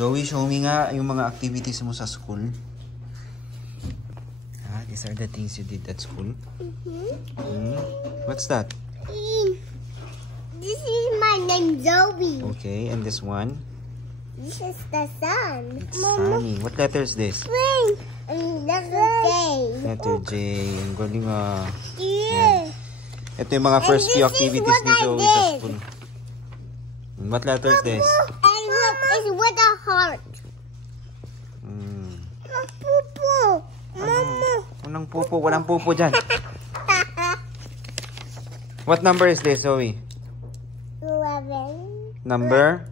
Zoe, show me nga yung mga activities mo sa school. Ah, these are the things you did at school. What's that? This is my name, Zoe. Okay, and this one? This is the sun. It's sunny. What letter is this? Spring. Letter J. Letter J. Ang galing ah. Yeah. Ito yung mga first few activities ni Zoe sa school. What letter is this? And look, it's with a heart. Pupo. Mama. Walang pupo. Walang pupo dyan. What number is this, Zoe? 11. Number?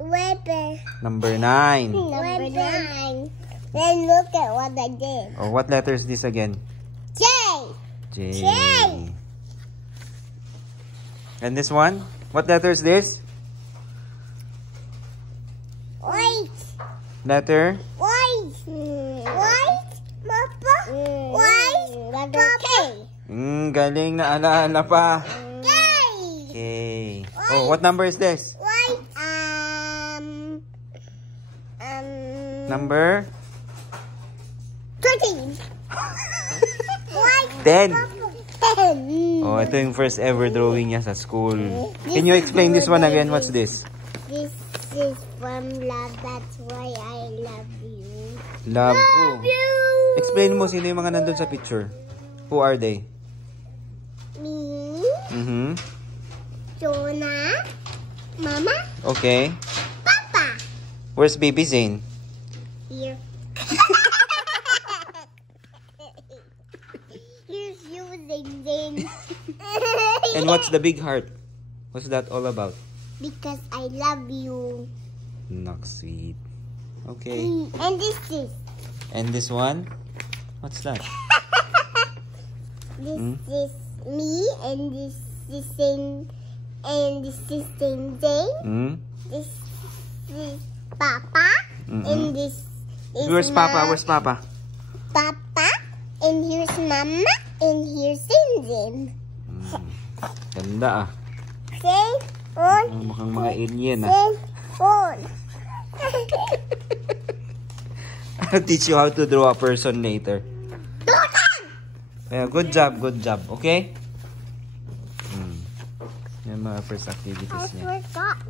11. Number 9. Number 9. Then look at what I did. Oh, what letter is this again? J. J. J. And this one? What letter is this? White. Letter? White. White. Papa. White. Letter K. Galing na alaala pa. K. Okay. Oh, what number is this? White. Number? 13. White. 10. 10. Oh, ito yung first ever drawing niya sa school. Can you explain this one again? What's this? This is from love. That's why I love you. Love who? You. Explain mo sino yung mga nandun sa picture. Who are they? Me. Jonah. Mama. Okay. Papa. Where's baby Zane? Here. Here's you, Zane. And what's the big heart? What's that all about? Because I love you. Not sweet. Okay. And this is. And this one? What's that? This is me, and this is Zane, and this is Zane. This is Papa, and this is Where's Papa? Where's Papa? Papa, and here's Mama, and here's Zane. Ganda ah. Zane on. Mukhang mga alien ah. Zane on. I'll teach you how to draw a person later. Yeah, good job, okay? Yan mga first activities niya. I forgot.